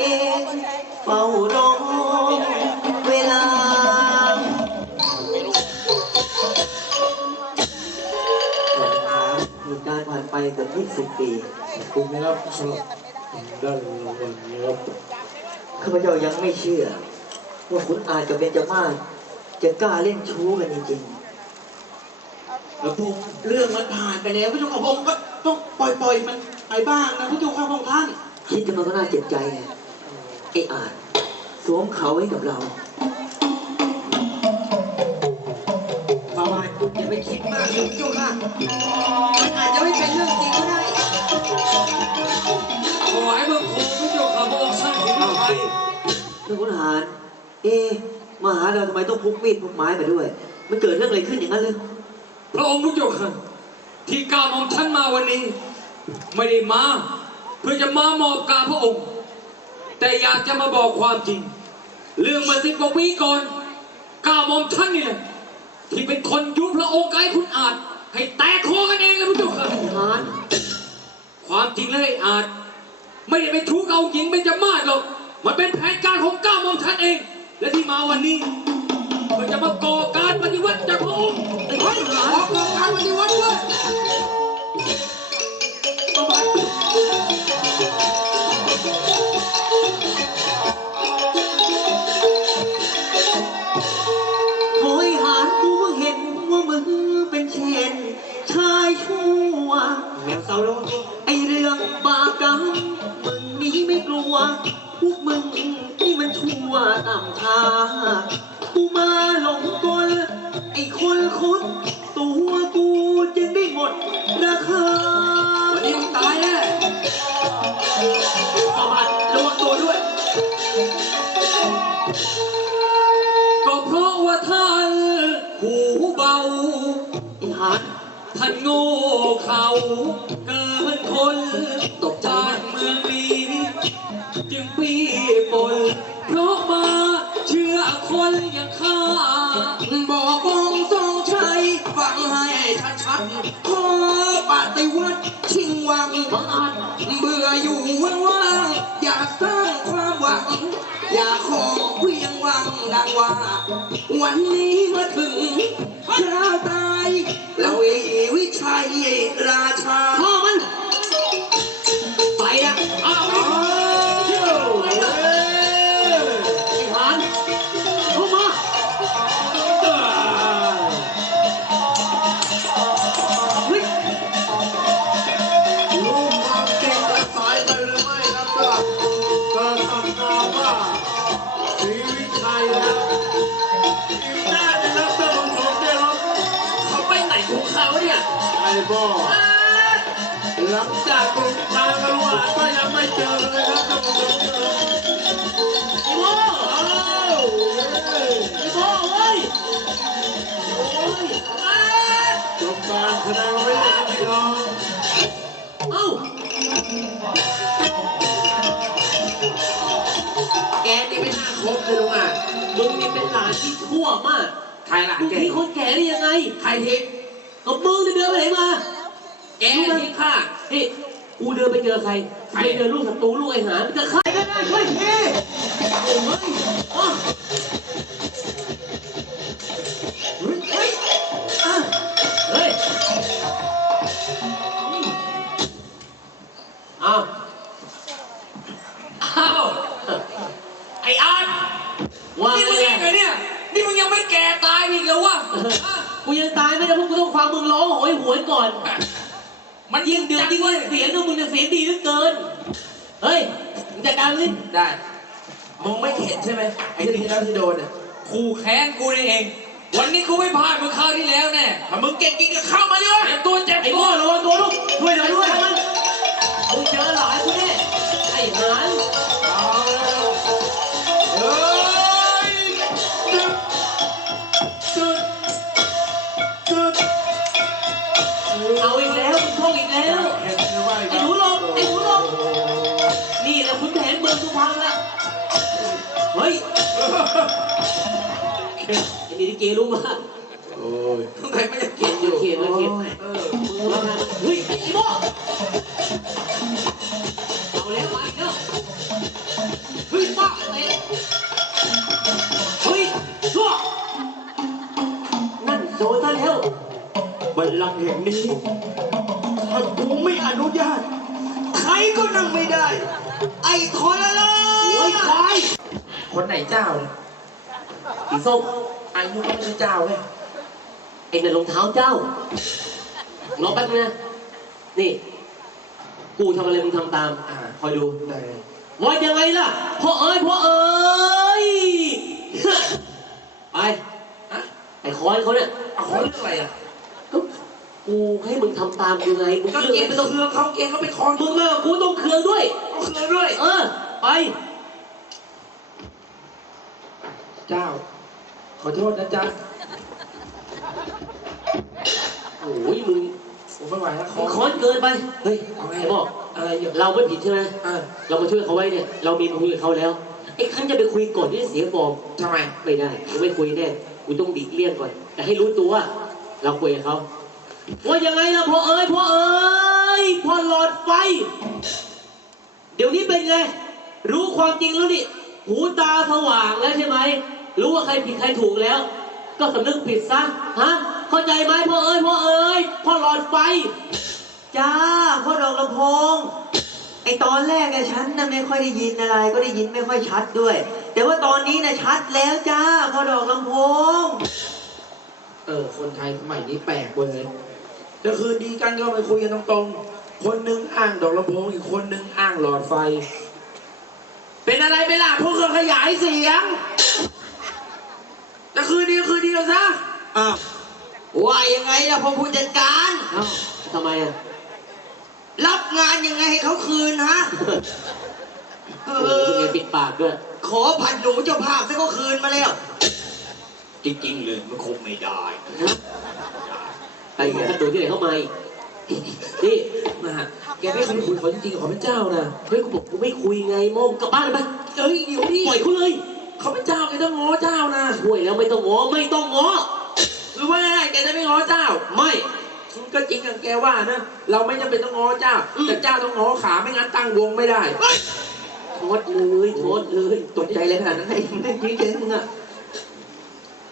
เอกเฝ้ารอเวลาการผ่านไปเกือบ20 ปีคุณนะครับสำหรับด้านรางวัลนะครับข้าพเจ้ายังไม่เชื่อ ว่าคุณอาจกับเบญจมาจะกล้าเล่นชู้กันจริงๆแล้วพงเรื่องมันผ่านไปแล้วพระเจ้าค่ะพงก็ต้องปล่อยปล่อยมันไปบ้างนะพระเจ้าค่ะพงท่านคิดกันมาก็น่าเจ็บใจไง ไอ้อาจสวมเขาไว้กับเราสบายอย่าไปคิดมากเลยพระเจ้าค่ะมันอาจจะไม่เป็นเรื่องจริงก็ได้ ถวายบังคมพระเจ้าข้าพระองค์ท่านถึงไทยเรื่องคุณหาร เอ๊ะมาหาเราทำไมต้องพกมีดพกไม้มาด้วย มันเกิดเรื่องอะไรขึ้นอย่างนั้นเลยพระองค์พระเจ้าค่ะที่ก้าวของท่านมาวันนี้ ไม่ได้มา เพื่อจะมามอบกาพระองค์ แต่อยากจะมาบอกความจริง เรื่องเมื่อสิบกว่าปีก่อนก้าวหมอมท่านนี่แหละที่เป็นคนยุบพระองค์ไกด์คุณอาจ ให้แตกคอกันเองเลยพระเจ้าค่ะหารความจริงแล้วไอ้อาจ ไม่ได้เป็นชู้เอาหญิงเป็นจมาศหรอกมันเป็นแผนการของก้าวหมอมท่านเอง และที่มาวันนี้เพื่อจะมาก่อการปฏิวัติจากพระองค์เฮ้ยขอโครงการปฏิวัติด้วย แมวเซาโลไอเรื่องบาปกรรมมึงนี้ไม่กลัว พวกมึงนี่มันชั่วต่ำช้ากูมาหลงกล ไอคนคุดตัวกูจึงได้หมดราคา วันนี้มึงตายแน่สวัสดระวังตัวด้วย ท่านโง่เขาเกินคนตกบ้านเมืองนี้จึงปีปน ฟังให้ชัดๆขอปฏิวัติชิงวัง เบื่ออยู่ว่างๆอยากสร้างความหวัง อยากขอเพียงหวังดังว่า วันนี้มาถึงคราวตายแล้วเอวิชัยราชา พ่อมัน ไปอะ ไหนของเขาเนี่ยไอ้บ่หลังจากกลุ่มทางกันว่าก็ยังไม่เจอเลยครับท่านผู้ชมครับไอ้โม่อ้าวเอ้ยไอ้โม่เว้ยโอ้ยจบการแสดงไว้เลยพี่น้องเอ้าแกนี่ไม่น่าคบเลยลุงอะมึงนี่เป็นหลานที่ชั่วมากใครล่ะมึงแกทิ้งคนแก่ได้ยังไง ใครทิ้ง กับมึงเนี่ยเดินไปไหนมาแกทิ้งข้าที่กูเดินไปเจอใครไปเจอลูกศัตรูลูกไอ้หานจะฆ่าได้ได้ช่วยที ยังตายไม่ได้เพราะกูต้องฟังมึงร้องโหยหวนก่อน มันยิ่ยิ่งงเดือดจังยิ่งเลว่ายเสียงของมึงเนี่ยเสียงดีเหลือเกิน เฮ้ยมึงจัดการเลยได้ มึงไม่เห็นใช่ไหมไอ้ที่แล้วที่โดนอะขู่แค้นกูนี่เอง วันนี้กูไม่พลาดเมื่อคราวที่แล้วแน่ถ้ามึงเก่งจริงก็เข้ามาดิวะเจ็บตัวเจ็บไอ้ตัโง่วระวังตัวลูกช่วยหน่อยด้วยมันมึงเจอหลานกูแน่ไอ้หาน เฮ้ยไอ้นี่ลิเกรู้มากโอ้ยทำไมไม่ยังเขียนอยู่เขียนเลยเขียนเออมือมาทางเฮ้ยไอ้โม่เอาแล้วมาอีกแล้วเฮ้ยป้าเตะเฮ้ยชั่วนั่นโดนซะแล้วบัลลังก์แห่งนี้ถ้ากูไม่อนุญาต ใครก็นั่งไม่ได้ ไอ้ทรละโอ้ยควายคนไหนเจ้าเนี่ยสีส้ม อายุก็ไม่ใช่เจ้าเลยไอ้นั่นรองเท้าเจ้ารอแป๊บนึงนะนี่ กูทำอะไรมึงทำตาม อ่าคอยดูได้เลยว่ายังไงล่ะพ่อเอ้ยพ่อเอ้ยไปอะไอ้คอยเขาเนี่ยเอาเขาเรื่องอะไรอะก็กูให้มึงทำตามกูไงมึงก็เลือกเกณฑ์ไม่ไม่ต้ต้อองงเครื่องเขาเกณฑ์เขาไปคลองมึงมากับกูต้องเคืองด้วยเอาเครื่องด้วย เออไป เจ้า ขอโทษนะจ๊ะโอ้ยมึงผมไม่ไหวแล้วคมึองค้อนเกินไป เฮ้ยเอาไง ไอ้บอก อะไรอยู่เราไม่ผิดใช่ไหมอ่าเรามาช่วยเขาไว้เนี่ย เรามีคุยกับเขาแล้ว ไอ้คันจะไปคุยก่อนที่จะเสียฟอร์ม ทำไม ไม่ได้กูไม่คุยแน่กูต้องดีกเลี่ยงก่อน แต่ให้รู้ตัวว่าเราคุยกับเขาว่ายังไงล่ะพ่อเอ้ยพ่อเอ้ยพ่อหลอดไฟ เดี๋ยวนี้เป็นไง รู้ความจริงแล้วนี่ หูตาสว่างแล้วใช่ไหม รู้ว่าใครผิดใครถูกแล้ว ก็สำนึกผิดซะฮะเข้าใจไหมพ่อเอ้ยพ่อเอ้ยพ่อหลอดไฟ จ้าพ่อดอกลำโพงไอตอนแรกอะฉันน่ะไม่ค่อยได้ยินอะไร ก็ได้ยินไม่ค่อยชัดด้วย แต่ว่าตอนนี้น่ะชัดแล้วจ้าพ่อดอกลำโพง เออ คนไทยสมัยนี้แปลกเว้ยจะคืนดีกันก็ไปคุยกันตรงๆ คนหนึงอ้างดอกลำโพงอีกคนหนึงอ้างหลอดไฟ เป็นอะไรไปล่ะพวกเครื่องขยายเสียง ดีก็คืนดีกันซะอ้าวว่ายังไงล่ะพ่อผู้จัดการเอ้าทำไมอะรับงานยังไงให้เขาคืนฮะเอโอ้โหเป็นอไงปิดปากด้วย ขอผัดหนูเจ้าภาพซะก็คืนมาแล้วจริงๆเลยมันคงไม่ได้ไปกับดูที่ไหนเข้ามาอีกนี่นะฮะแกไม่เคยคุยเขาจริงๆกับเขาเป็นเจ้านะ เฮ้ยกูบอกกูไม่คุยไงโมงกลับบ้านเลยไปเอ้ยเดี๋ยวดิปล่อยเขาเลย เขาเป็นเจ้าแกต้องง้อเจ้านะช่วยแล้วไม่ต้องง้อไม่ต้องง้อหรือว่าไงแกจะไม่ง้อเจ้า ไม่ก็จริงอย่างแกว่านะ เราไม่จำเป็นต้องง้อเจ้าอืมแต่เจ้าต้องง้อขาไม่งั้นตั้งวงไม่ได้โทษเลยโทษเลยตกใจเลยขนาดนั้นไอ้ไม่ยื้อเฉยมึงอะ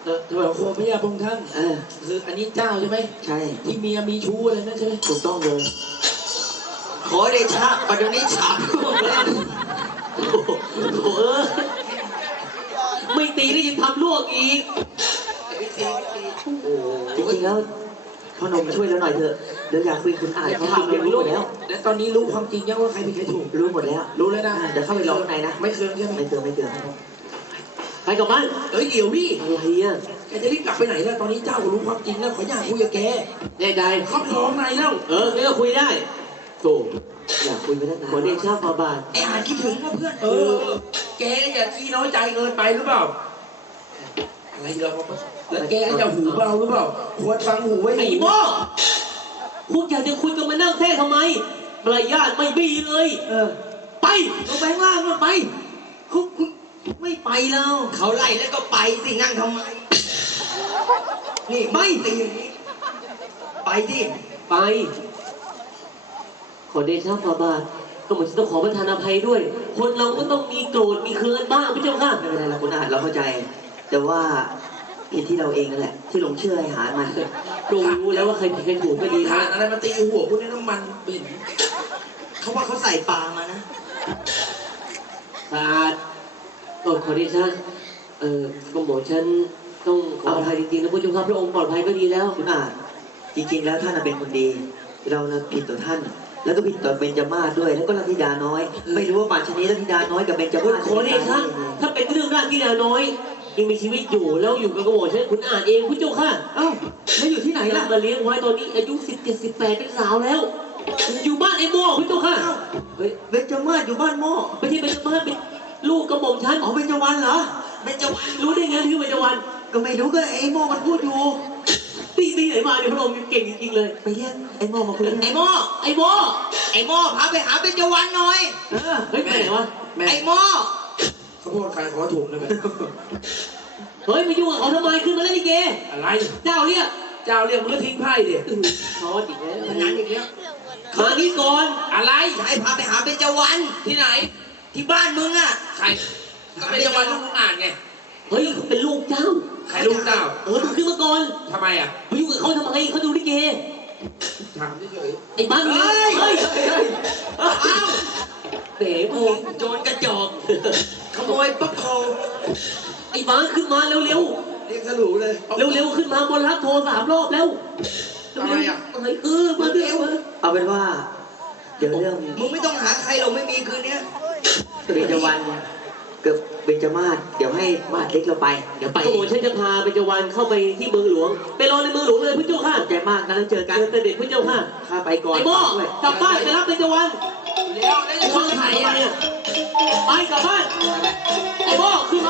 เออถวายโคมพระยาพงษ์ท่านเออคืออันนี้เจ้าใช่ไหมใช่ ที่เมียมีชู้อะไรนั่นใช่ไหมถูกต้องเลยขอเดชะปัจจุบันนี้สามร่วงแล้วโอ้โหโถ่เอ้ย ไม่ตีนี่ยังทำลวกอีกจริงๆแล้วพ่อหนมช่วยเราหน่อยเถอะเดี๋ยวอยากคุยกับคุณอาจเขาทำเรื่องรู้หมดแล้ว และตอนนี้รู้ความจริงยังว่าใครผิดใครถูก รู้หมดแล้ว รู้แล้วนะอ่าเดี๋ยวเข้าไปรอข้างในนะ ไม่เคืองใช่ไหมไม่เตือนไม่เตือนไปกลับบ้านเอ้ยเดี๋ยวพี่อะไรอะแกจะรีบกลับไปไหนล่ะตอนนี้เจ้าก็รู้ความจริงแล้วขออยากคุยกับแกแน่ใจเข้าไปรอข้างในแล้ว เอองั้นก็คุยได้โถ่ อยากคุยไปตั้งนานขอเดชะฟาบาทไอ้อ่านคิดถึงว่าเพื่อนเออแกก็อย่าขี้น้อยใจเกินไปหรือเปล่าอะไรเราแล้วแกก็อย่าหูเบาหรือเปล่าควรฟังหูไว้ไอ้โม่พวกอยากจะคุยกันมานั่งแท้ทำไมมารยาทไม่มีเลย เออ ไปลงไปข้างล่างนู่นไปเขาคุณไม่ไปแล้ว เขาไล่แล้วก็ไปสินั่งทำไม นี่ไม่ตีอย่างนี้ไปดิไป ขอเดชะฟาบาทก็เหมือนจะต้องขอประทานอภัยด้วย คนเราก็ต้องมีโกรธมีเคืองบ้างพี่เจ้าค่ะไม่เป็นไรเราคุณอาจเราเข้าใจ แต่ว่าผิดที่เราเองนั่นแหละ ที่หลงเชื่อไอ้หามันดูรู้แล้วว่าใครผิดใครถูกก็ดีฐานะนอะไรมาตีหัวพวกนี้น้ำมันเป็นเขาว่าเขาใส่ปลามานะสะอาดเออขอเดชะเออก็บอกฉันต้องขออภัยจริงๆนะผู้ชมครับพระองค์ปลอดภัยก็ดีแล้ว คุณอาจจริงๆแล้วท่านน่ะเป็นคนดี เรานะผิดต่อท่าน แล้วก็ผิดต่อเบญจมาศด้วย แล้วก็ลัทธิดาน้อย ไม่รู้ว่าป่านชนี้ลัทธิดาน้อยกับเบญจมาศขอเดชะถ้าเป็นเรื่องร่างที่ดาน้อยยังมีชีวิตอยู่แล้วอยู่กับกระบอกฉันคุณอ่านเองผู้เจ้าค่ะเอ้าแล้วอยู่ที่ไหนไหนล่ะล่ะมาเลี้ยงไว้ตอนนี้อายุสิบเจ็ดสิบแปดเป็นสาวแล้ว อยู่บ้านไอ้โม่ผู้เจ้าค่ะเอ้าเฮ้ยเบญจมาศอยู่บ้านหม้อไม่ใช่เป็นบ้านเป็นลูกกระหม่อมฉันอ๋อเบญจวรรณเหรอเบญจวรรณรู้ได้ไงที่เป็นจวันก็ไม่รู้ก็ไอ้หม้อมันพูดอยู่ ตีตีไหนมาเนี่ยพระองค์เก่งจริงๆเลย ไปเรียกไอ้หม้อมาคุยกันไอ้โม่ไอ้โม่ไอ้โม่พาไปหาเบญจวรรณหน่อย เออเฮ้ยไปไหนวะแม่ไอ้โม่ข้าวโพดใครขอถุงได้ไหมเเฮ้ยไปยุ่งกับเขาทำไมขึ้นมาเล่นลิเกอะไร เจ้าเรียกเจ้าเรียกมึงก็ทิ้งไพ่ดิทอดอีกแล้วพนันอีกแล้วมานี่ก่อนอะไรจะให้พาไปหาเบญจวรรณที่ไหน ที่บ้านมึงอะใครก็เป็นจังหวัดลูกมึงอ่านไง เฮ้ยเขาเป็นลูกเจ้าใครลูกเจ้า เออมึงขึ้นมาก่อนทำไมอะไปยุ่งกับเขาทำไมเขาดูลิเกถามเฉย ไอ้บ้านมึงเฮ้ยอ้าวเต๋โอ้โจรกระจอกขโมยป๊อปโคไอ้บ้านขึ้นมาเร็วเรียกสรูเลยๆเร็วๆขึ้นมาบนรับโทรสามรอบแล้วอะไรอะ เฮ้ยเออมาเร็วเอาเป็นว่า เดี๋ยวเรื่องมึงไม่ต้องหาใครหรอกไม่มีคืนเนี้ย เบญจวรรณ กับเบญจมาศเดี๋ยวให้มาศเล็กเราไป เดี๋ยวไปโอ้โหฉันจะพาเบญจวรรณเข้าไปที่เมืองหลวง ไปรอในเมืองหลวงเลยพระเจ้าค่ะใจมากนะแล้วเจอกันเจอเด็กพระเจ้าค่ะข้าไปก่อนไอ้โม่กลับบ้านไปรับเบญจวรรณเดี๋ยวได้จะฟังไถ่อะเนี่ยไปกลับบ้านไอ้โม่ขึ้นมา